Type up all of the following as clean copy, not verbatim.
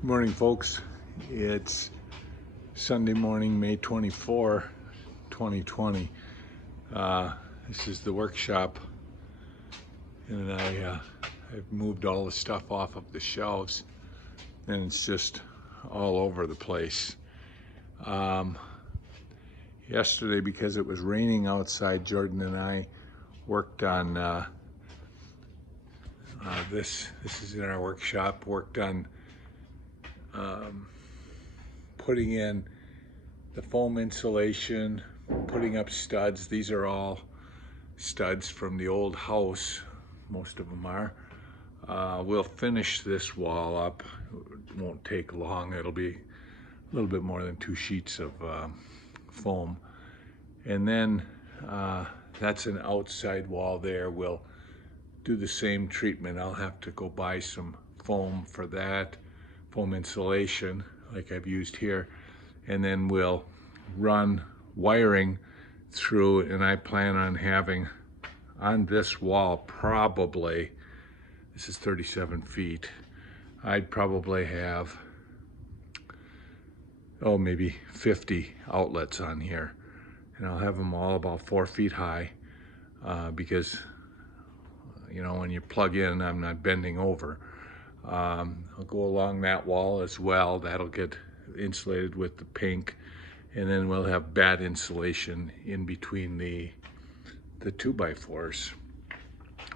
Good morning, folks. It's Sunday morning, May 24, 2020. This is the workshop, and I've moved all the stuff off of the shelves, and it's just all over the place. Yesterday, because it was raining outside, Jordan and I worked on this is in our workshop, worked on putting in the foam insulation, putting up studs. These are all studs from the old house, most of them are. We'll finish this wall up. It won't take long. It'll be a little bit more than 2 sheets of foam. And then that's an outside wall there. We'll do the same treatment. I'll have to go buy some foam for that, foam insulation like I've used here, and then we'll run wiring through, and I plan on having on this wall, probably, this is 37 feet, I'd probably have, maybe 50 outlets on here, and I'll have them all about 4 feet high, because you know, when you plug in, I'm not bending over. I'll go along that wall as well. That'll get insulated with the pink, and then we'll have bat insulation in between the 2x4s.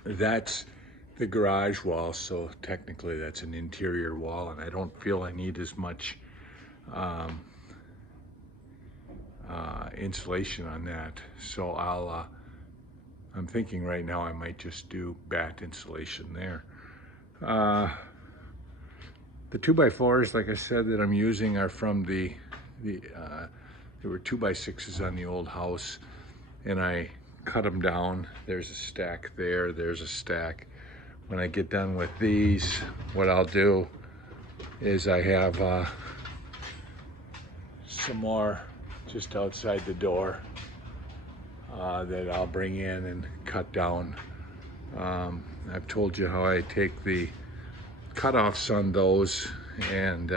That's the garage wall, so technically that's an interior wall, and I don't feel I need as much insulation on that. So I'm thinking right now I might just do bat insulation there. The 2x4s, like I said, that I'm using are from there were 2x6s on the old house, and I cut them down. There's a stack there, there's a stack. When I get done with these, what I'll do is I have some more just outside the door that I'll bring in and cut down. I've told you how I take the cutoffs on those and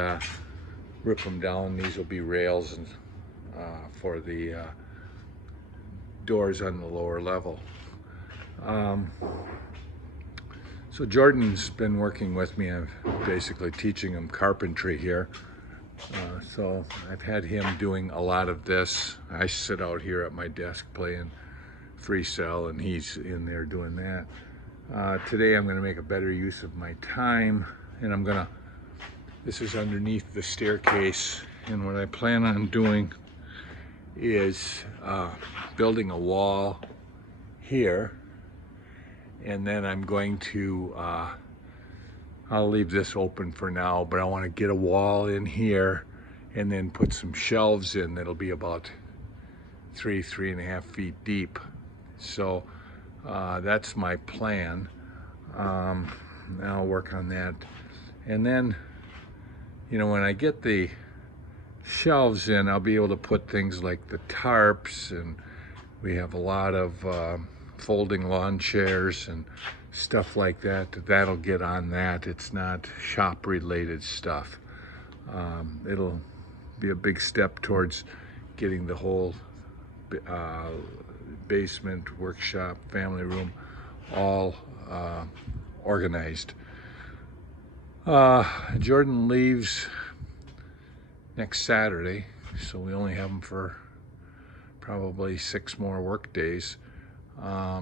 rip them down. These will be rails and for the doors on the lower level. So Jordan's been working with me. I'm basically teaching him carpentry here. So I've had him doing a lot of this. I sit out here at my desk playing free cell, and he's in there doing that. Today I'm going to make a better use of my time, and this is underneath the staircase, and what I plan on doing is building a wall here, and then I'm going to I'll leave this open for now, but I want to get a wall in here and then put some shelves in that'll be about 3.5 feet deep. So that's my plan. I'll work on that. And then, you know, when I get the shelves in, I'll be able to put things like the tarps, and we have a lot of folding lawn chairs and stuff like that. That'll get on that. It's not shop related stuff. It'll be a big step towards getting the whole basement, workshop, family room all organized. Jordan leaves next Saturday, so we only have him for probably 6 more work days. I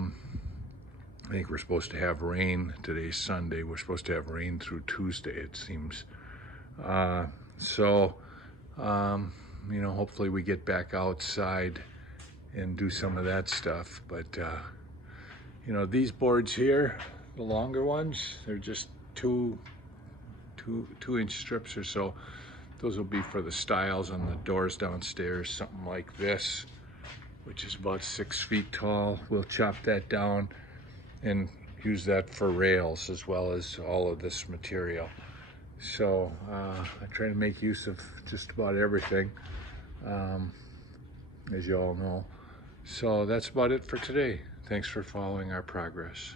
think we're supposed to have rain. Today's Sunday. We're supposed to have rain through Tuesday, it seems. You know, hopefully we get back outside and do some of that stuff. But, you know, these boards here, the longer ones, they're just 2-inch strips or so. Those will be for the stiles on the doors downstairs, something like this, which is about 6 feet tall. We'll chop that down and use that for rails as well as all of this material. So I try to make use of just about everything, as you all know. So that's about it for today. Thanks for following our progress.